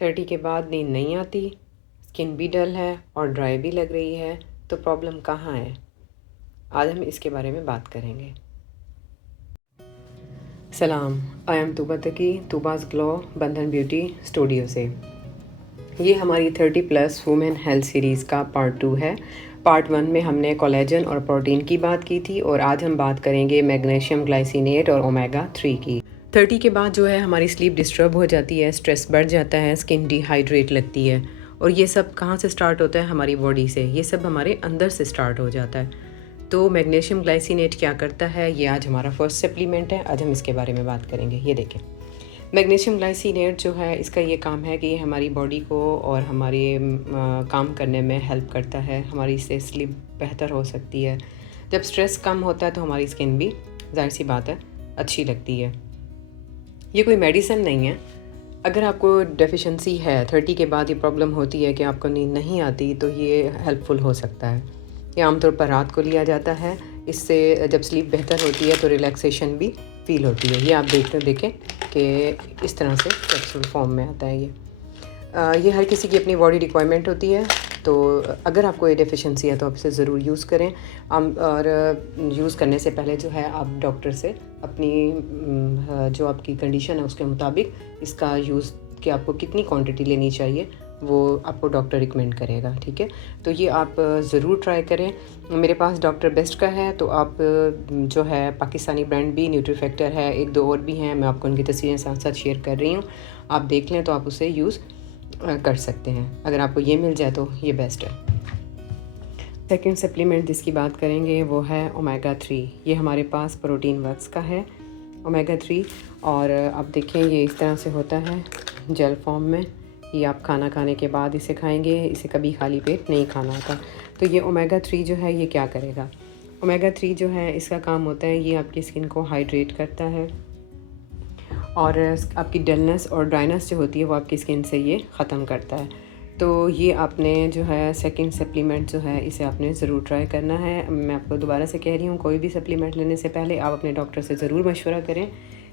30 के बाद नींद नहीं आती, स्किन भी डल है और ड्राई भी लग रही है, तो प्रॉब्लम कहाँ है? आज हम इसके बारे में बात करेंगे। सलाम, I am Tuba Taqi, Tuba's glow Bandhan beauty studio से। ये हमारी 30 प्लस वुमेन हेल्थ सीरीज़ का पार्ट 2 है। पार्ट 1 में हमने कोलेजन और प्रोटीन की बात की थी और आज हम बात करेंगे मैग्नीशियम ग्लाइसिनेट और ओमेगा 3 की। 30 के बाद जो है हमारी स्लीप डिस्टर्ब हो जाती है, स्ट्रेस बढ़ जाता है, स्किन डिहाइड्रेट लगती है और ये सब कहाँ से स्टार्ट होता है? हमारी बॉडी से। ये सब हमारे अंदर से स्टार्ट हो जाता है। तो मैग्नीशियम ग्लाइसिनेट क्या करता है, ये आज हमारा फर्स्ट सप्लीमेंट है। आज हम इसके बारे में बात करेंगे। ये देखें, मैग्नीशियम ग्लाइसिनेट जो है इसका ये काम है कि ये हमारी बॉडी को और हमारे काम करने में हेल्प करता है। हमारी इससे स्लीप बेहतर हो सकती है। जब स्ट्रेस कम होता है तो हमारी स्किन भी जाहिर सी बात है अच्छी लगती है। ये कोई मेडिसिन नहीं है। अगर आपको डेफिशिएंसी है, 30 के बाद ये प्रॉब्लम होती है कि आपको नींद नहीं आती, तो ये हेल्पफुल हो सकता है। ये आमतौर पर रात को लिया जाता है। इससे जब स्लीप बेहतर होती है तो रिलैक्सेशन भी फील होती है। ये आप देखें कि इस तरह से कैप्सूल फॉर्म में आता है। ये हर किसी की अपनी बॉडी रिक्वायरमेंट होती है। तो अगर आपको ये डेफिशिएंसी है तो आप इसे ज़रूर यूज़ करें। और यूज़ करने से पहले जो है आप डॉक्टर से अपनी जो आपकी कंडीशन है उसके मुताबिक इसका यूज़ कि आपको कितनी क्वांटिटी लेनी चाहिए वो आपको डॉक्टर रिकमेंड करेगा। ठीक है, तो ये आप ज़रूर ट्राई करें। मेरे पास डॉक्टर बेस्ट का है, तो आप जो है पाकिस्तानी ब्रांड भी न्यूट्रीफैक्टर है, एक दो और भी हैं, मैं आपको उनकी तस्वीरें साथ साथ शेयर कर रही हूँ। आप देख लें तो आप उसे यूज़ कर सकते हैं। अगर आपको ये मिल जाए तो ये बेस्ट है। सेकंड सप्लीमेंट जिसकी बात करेंगे वो है ओमेगा 3। ये हमारे पास प्रोटीन वर्क्स का है ओमेगा 3। और आप देखें ये इस तरह से होता है जेल फॉर्म में। ये आप खाना खाने के बाद इसे खाएंगे, इसे कभी खाली पेट नहीं खाना होता। तो ये ओमेगा 3 जो है ये क्या करेगा? ओमेगा 3 जो है इसका काम होता है ये आपकी स्किन को हाइड्रेट करता है और आपकी डलनेस और ड्राइनेस जो होती है वो आपकी स्किन से ये ख़त्म करता है। तो ये आपने जो है सेकंड सप्लीमेंट जो है इसे आपने ज़रूर ट्राई करना है। मैं आपको दोबारा से कह रही हूँ, कोई भी सप्लीमेंट लेने से पहले आप अपने डॉक्टर से ज़रूर मशवरा करें।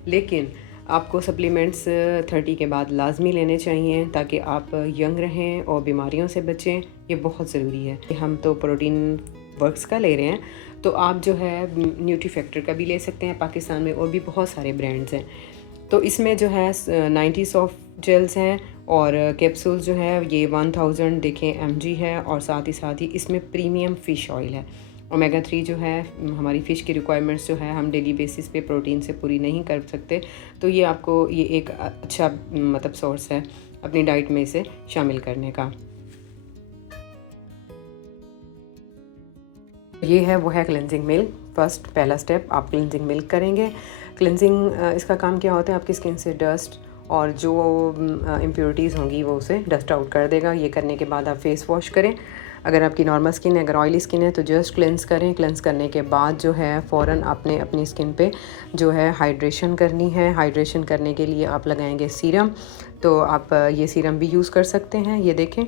लेकिन आपको सप्लीमेंट्स 30 के बाद लाजमी लेने चाहिए ताकि आप यंग रहें और बीमारियों से बचें। ये बहुत ज़रूरी है। हम तो प्रोटीन वर्क्स का ले रहे हैं, तो आप जो है न्यूट्रीफैक्टर का भी ले सकते हैं। पाकिस्तान में और भी बहुत सारे ब्रांड्स हैं। तो इसमें जो है 90 सॉफ्ट जेल्स हैं और कैप्सूल्स जो है ये 1000 देखें mg है और साथ ही इसमें प्रीमियम फ़िश ऑयल है। ओमेगा 3 जो है हमारी फ़िश की रिक्वायरमेंट्स जो है हम डेली बेसिस पे प्रोटीन से पूरी नहीं कर सकते, तो ये आपको ये एक अच्छा मतलब सोर्स है अपनी डाइट में इसे शामिल करने का। ये है वो है क्लेंजिंग मिल्क। फर्स्ट पहला स्टेप आप क्लेंजिंग मिल्क करेंगे। क्लेंजिंग इसका काम क्या होता है, आपकी स्किन से डस्ट और जो इम्प्योरिटीज़ होंगी वो उसे डस्ट आउट कर देगा। ये करने के बाद आप फेस वॉश करें। अगर आपकी नॉर्मल स्किन है, अगर ऑयली स्किन है तो जस्ट क्लेंस करें। क्लेंस करने के बाद जो है फ़ौरन आपने अपनी स्किन पे जो है हाइड्रेशन करनी है। हाइड्रेशन करने के लिए आप लगाएंगे सीरम। तो आप ये सीरम भी यूज़ कर सकते हैं। ये देखें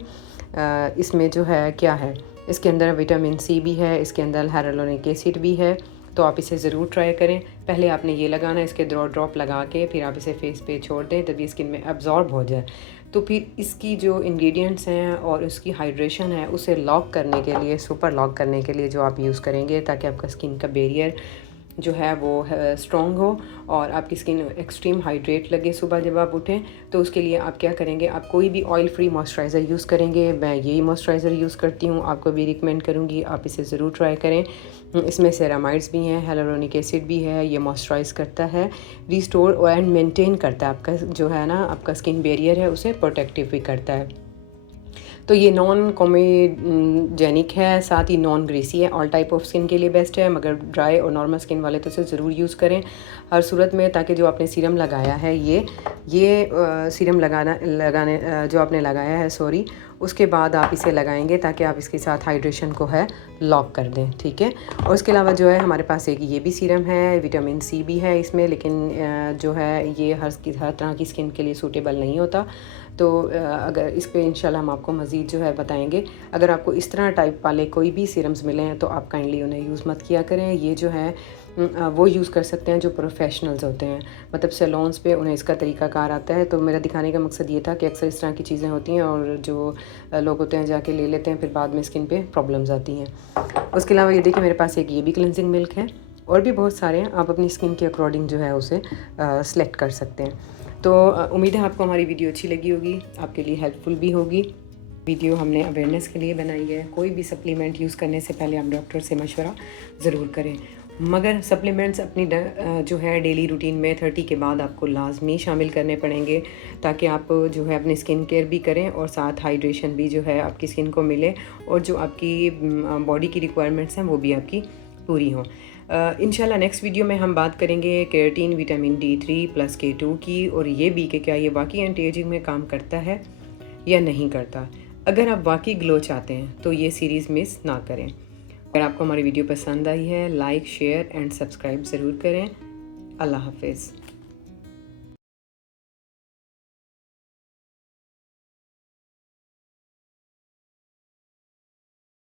इसमें जो है क्या है, इसके अंदर विटामिन सी भी है, इसके अंदर हाइलुरोनिक एसिड भी है। तो आप इसे ज़रूर ट्राई करें। पहले आपने ये लगाना है, इसके ड्रॉप लगा के फिर आप इसे फेस पे छोड़ दें तभी स्किन में एब्जॉर्ब हो जाए। तो फिर इसकी जो इंग्रेडिएंट्स हैं और उसकी हाइड्रेशन है उसे लॉक करने के लिए, सुपर लॉक करने के लिए जो आप यूज़ करेंगे ताकि आपका स्किन का बैरियर जो है वो स्ट्रॉन्ग हो और आपकी स्किन एक्सट्रीम हाइड्रेट लगे सुबह जब आप उठें। तो उसके लिए आप क्या करेंगे, आप कोई भी ऑयल फ्री मॉइस्चराइज़र यूज़ करेंगे। मैं यही मॉइस्चराइज़र यूज़ करती हूँ, आपको भी रिकमेंड करूँगी आप इसे ज़रूर ट्राई करें। इसमें सेरामाइड्स भी हैं, हाइलुरोनिक एसिड भी है। ये मॉइस्चराइज़ करता है, रिस्टोर एंड मेंटेन करता है आपका जो है ना आपका स्किन बैरियर है उसे प्रोटेक्टिव भी करता है। तो ये नॉन कोमेजेनिक है, साथ ही नॉन ग्रीसी है। ऑल टाइप ऑफ स्किन के लिए बेस्ट है, मगर ड्राई और नॉर्मल स्किन वाले तो इसे ज़रूर यूज़ करें हर सूरत में, ताकि जो आपने सीरम लगाया है ये सीरम लगाने जो आपने लगाया है उसके बाद आप इसे लगाएंगे ताकि आप इसके साथ हाइड्रेशन को है लॉक कर दें। ठीक है, और उसके अलावा जो है हमारे पास एक ये भी सीरम है, विटामिन सी भी है इसमें, लेकिन जो है ये हर तरह की स्किन के लिए सूटेबल नहीं होता। तो अगर इस पे इंशाल्लाह हम आपको मज़ीद जो है बताएंगे। अगर आपको इस तरह टाइप वाले कोई भी सीरम्स मिले हैं तो आप काइंडली उन्हें यूज़ मत किया करें। ये जो है वो यूज़ कर सकते हैं जो प्रोफेशनल्स होते हैं, मतलब सैलून्स पे उन्हें इसका तरीक़ाकार आता है। तो मेरा दिखाने का मकसद ये था कि अक्सर इस तरह की चीज़ें होती हैं और जो लोग होते हैं जाके ले लेते हैं, फिर बाद में स्किन पे प्रॉब्लम्स आती हैं। उसके अलावा ये देखिए मेरे पास एक ये भी क्लिनजिंग मिल्क है, और भी बहुत सारे हैं, आप अपनी स्किन के अकॉर्डिंग जो है उसे सेलेक्ट कर सकते हैं। तो उम्मीद है आपको हमारी वीडियो अच्छी लगी होगी, आपके लिए हेल्पफुल भी होगी। वीडियो हमने अवेयरनेस के लिए बनाई है। कोई भी सप्लीमेंट यूज़ करने से पहले आप डॉक्टर से मशवरा ज़रूर करें, मगर सप्लीमेंट्स अपनी जो है डेली रूटीन में 30 के बाद आपको लाजमी शामिल करने पड़ेंगे, ताकि आप जो है अपनी स्किन केयर भी करें और साथ हाइड्रेशन भी जो है आपकी स्किन को मिले, और जो आपकी बॉडी की रिक्वायरमेंट्स हैं वो भी आपकी पूरी हों। इंशाल्लाह नेक्स्ट वीडियो में हम बात करेंगे keratin, vitamin D3 plus K2 की, और ये भी कि क्या ये वाकई एंटी एजिंग में काम करता है या नहीं करता। अगर आप वाकई ग्लो चाहते हैं तो ये सीरीज़ मिस ना करें। अगर आपको हमारी वीडियो पसंद आई है, लाइक, शेयर एंड सब्सक्राइब ज़रूर करें। अल्लाह हाफिज़।